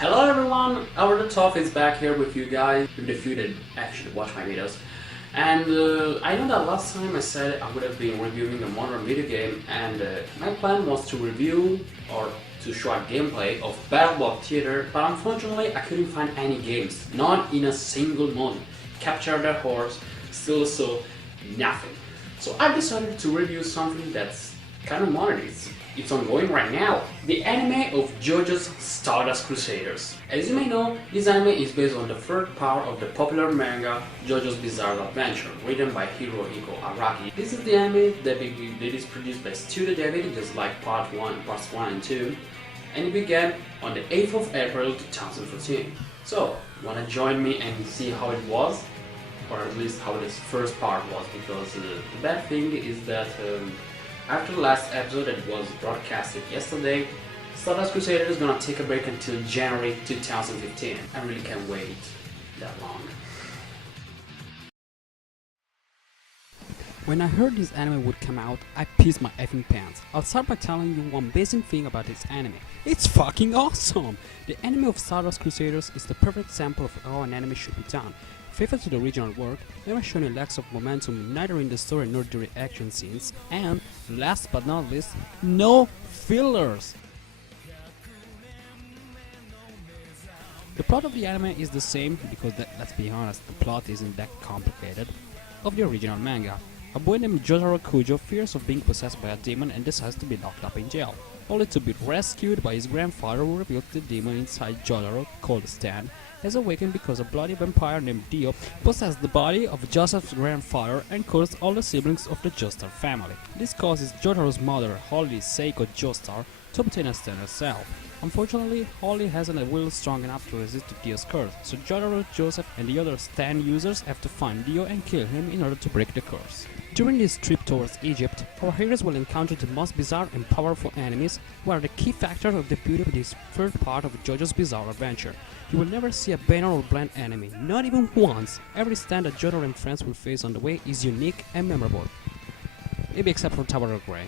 Hello everyone, Over the Top is back here with you guys, with the few that actually watch my videos. And I know that last time I said I would have been reviewing a modern video game, and my plan was to review or to show a gameplay of Battle Theater, but unfortunately I couldn't find any games, not in a single mode. Capture the Horse, still so nothing. So I decided to review something that's kind of modern. It's ongoing right now. The anime of JoJo's Stardust Crusaders. As you may know, this anime is based on the third part of the popular manga JoJo's Bizarre Adventure, written by Hirohiko Araki. This is the anime that is produced by Studio David, just like parts 1 and 2, and it began on the 8th of April 2014. So, wanna join me and see how it was? Or at least how this first part was, because the bad thing is that after the last episode that was broadcasted yesterday, Stardust Crusaders is gonna take a break until January 2015. I really can't wait that long. When I heard this anime would come out, I pissed my effing pants. I'll start by telling you one basic thing about this anime. It's fucking awesome! The anime of Stardust Crusaders is the perfect example of how an anime should be done. Faithful to the original work, never showing a lack of momentum neither in the story nor during action scenes, and, last but not least, no fillers! The plot of the anime is the same, because let's be honest, the plot isn't that complicated, of the original manga. A boy named Jotaro Kujo fears of being possessed by a demon and decides to be locked up in jail, only to be rescued by his grandfather, who reveals the demon inside Jotaro, called Stan, has awakened because a bloody vampire named Dio possessed the body of Joseph's grandfather and caused all the siblings of the Joestar family. This causes Jotaro's mother, Holly Seiko Joestar, to obtain a Stan herself. Unfortunately, Holly hasn't a will strong enough to resist Dio's curse, so Jotaro, Joseph and the other Stan users have to find Dio and kill him in order to break the curse. During this trip towards Egypt, our heroes will encounter the most bizarre and powerful enemies, who are the key factor of the beauty of this third part of JoJo's Bizarre Adventure. You will never see a banner or bland enemy, not even once. Every stand that Jotaro and friends will face on the way is unique and memorable. Maybe except for Tower of Grey.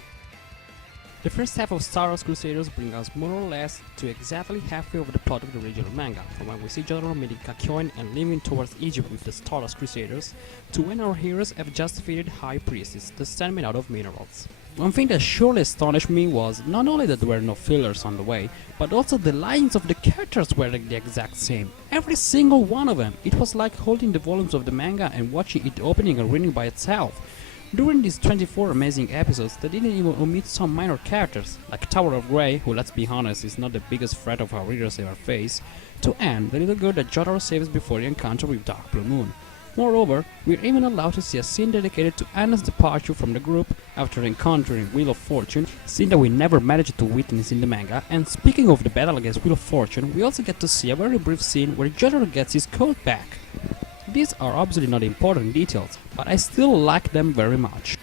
The first half of Stardust Crusaders brings us more or less to exactly halfway over the plot of the original manga, from when we see Jotaro meeting Kakyoin and leaving towards Egypt with the Stardust Crusaders, to when our heroes have just defeated High Priestess, the stand made out of minerals. One thing that surely astonished me was not only that there were no fillers on the way, but also the lines of the characters were like the exact same. Every single one of them. It was like holding the volumes of the manga and watching it opening and reading by itself. During these 24 amazing episodes, they didn't even omit some minor characters, like Tower of Grey, who, let's be honest, is not the biggest threat of our readers ever face, to Anne, the little girl that Jotaro saves before the encounter with Dark Blue Moon. Moreover, we're even allowed to see a scene dedicated to Anna's departure from the group after encountering Wheel of Fortune, a scene that we never managed to witness in the manga. And speaking of the battle against Wheel of Fortune, we also get to see a very brief scene where Jotaro gets his coat back. These are obviously not important details, but I still like them very much.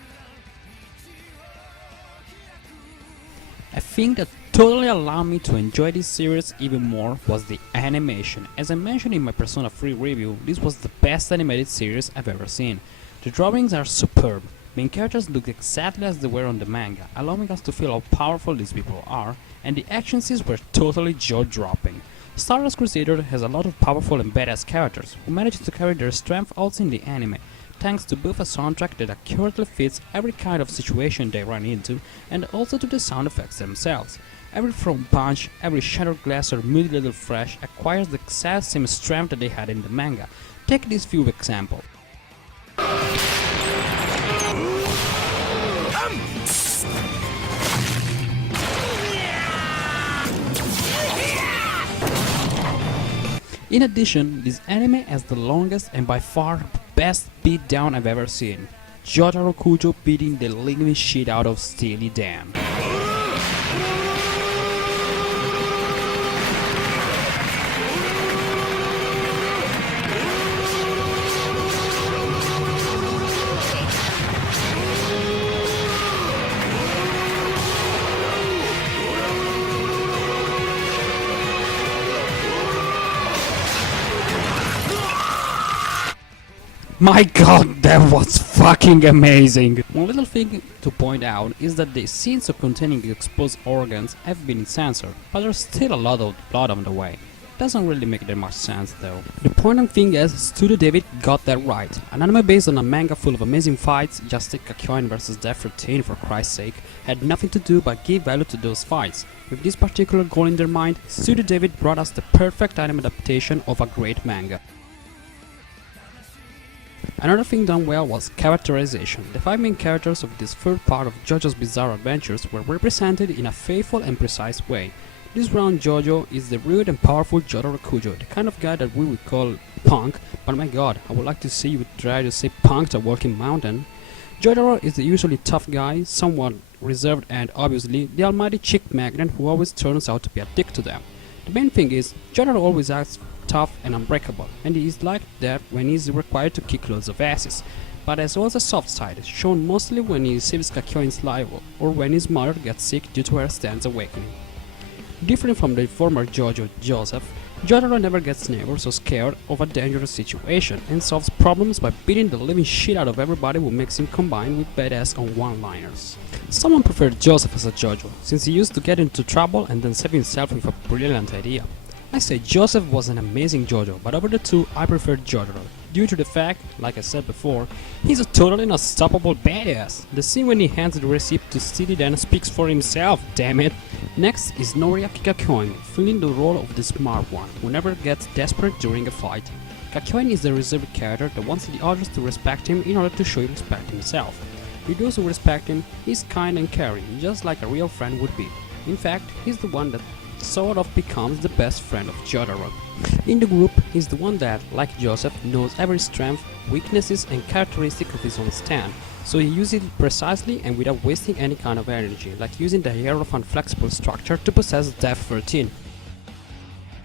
A thing that totally allowed me to enjoy this series even more was the animation. As I mentioned in my Persona 3 review, this was the best animated series I've ever seen. The drawings are superb, main characters look exactly as they were on the manga, allowing us to feel how powerful these people are, and the action scenes were totally jaw-dropping. Stardust Crusader has a lot of powerful and badass characters, who manage to carry their strength also in the anime, thanks to both a soundtrack that accurately fits every kind of situation they run into, and also to the sound effects themselves. Every thrown punch, every shattered glass or mutilated flesh acquires the exact same strength that they had in the manga. Take this few examples. In addition, this anime has the longest and by far best beatdown I've ever seen. Jotaro Kujo beating the living shit out of Steely Dan. My god, that was fucking amazing! One little thing to point out is that the scenes of containing exposed organs have been censored, but there's still a lot of blood on the way. Doesn't really make that much sense though. The important thing is, Studio David got that right. An anime based on a manga full of amazing fights, just take Kakyoin vs Death 13 for Christ's sake, had nothing to do but give value to those fights. With this particular goal in their mind, Studio David brought us the perfect anime adaptation of a great manga. Another thing done well was characterization. The 5 main characters of this third part of JoJo's bizarre adventures were represented in a faithful and precise way. This round JoJo is the rude and powerful Jotaro Kujo, the kind of guy that we would call punk, but my god, I would like to see you try to say punk to a walking mountain. Jotaro is the usually tough guy, somewhat reserved and obviously the almighty chick magnet who always turns out to be a dick to them. The main thing is, Jotaro always acts tough and unbreakable, and he is like that when he is required to kick loads of asses. But has also a soft side, shown mostly when he saves Kakyoin's life or when his mother gets sick due to her Stan's awakening. Different from the former JoJo Joseph, Jotaro never gets nervous or scared of a dangerous situation and solves problems by beating the living shit out of everybody who makes him combine with badass on one-liners. Someone preferred Joseph as a JoJo, since he used to get into trouble and then save himself with a brilliant idea. I say Joseph was an amazing JoJo, but over the two I preferred Jotaro, due to the fact, like I said before, he's a totally unstoppable badass. The scene when he hands the receipt to Steely Dan speaks for himself, damn it. Next is Noriaki Kakyoin, filling the role of the smart one, who never gets desperate during a fight. Kakyoin is the reserved character that wants the others to respect him in order to show respect himself. With those who respect him, he's kind and caring, just like a real friend would be. In fact, he's the one that sort of becomes the best friend of Jotaro. In the group, he's the one that, like Joseph, knows every strength, weaknesses and characteristic of his own stand, so he uses it precisely and without wasting any kind of energy, like using the Hierophant flexible structure to possess Death 13.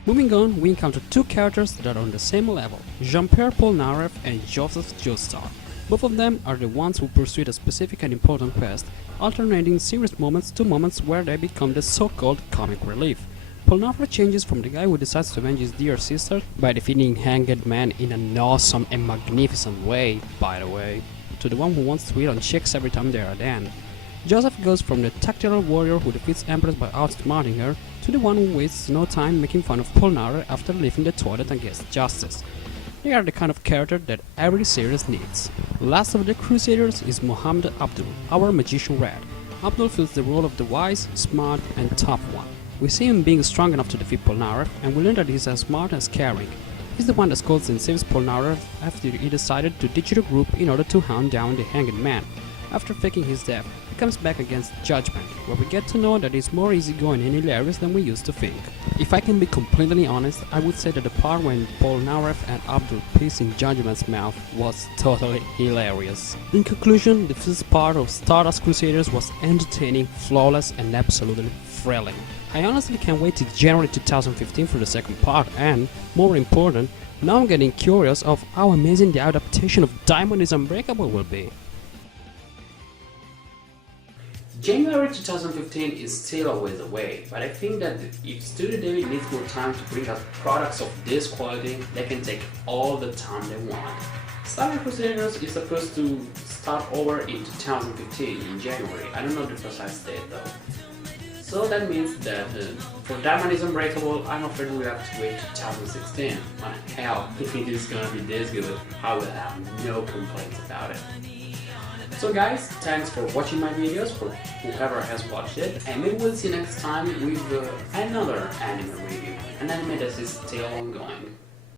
Moving on, we encounter two characters that are on the same level, Jean-Pierre Polnareff and Joseph Joestar. Both of them are the ones who pursue a specific and important quest, alternating serious moments to moments where they become the so-called comic relief. Polnareff changes from the guy who decides to avenge his dear sister by defeating Hanged Man in an awesome and magnificent way, by the way, to the one who wants to hit on chicks every time they are down. Joseph goes from the tactical warrior who defeats Empress by outsmarting her to the one who wastes no time making fun of Polnareff after leaving the toilet and gets justice. They are the kind of character that every series needs. Last of the Crusaders is Mohammed Abdul, our magician rat. Abdul fills the role of the wise, smart and tough one. We see him being strong enough to defeat Polnareff, and we learn that he's as smart as caring. He's the one that scolds and saves Polnareff after he decided to ditch the group in order to hunt down the Hanged Man. After faking his death, he comes back against Judgment, where we get to know that he's more easygoing and hilarious than we used to think. If I can be completely honest, I would say that the part when Polnareff and Abdul piss in Judgment's mouth was totally hilarious. In conclusion, the first part of Stardust Crusaders was entertaining, flawless and absolutely thrilling. I honestly can't wait till January 2015 for the second part and, more important, now I'm getting curious of how amazing the adaptation of Diamond is Unbreakable will be. January 2015 is still a ways away, but I think that if Studio David needs more time to bring out products of this quality, they can take all the time they want. Stardust Crusaders is supposed to start over in 2015 in January. I don't know the precise date though. So that means that for Diamond is Unbreakable, I'm afraid we have to wait 2016. But hell, if it is gonna be this good, I will have no complaints about it. So guys, thanks for watching my videos, for whoever has watched it, and maybe we'll see you next time with another anime review, an anime that is still ongoing.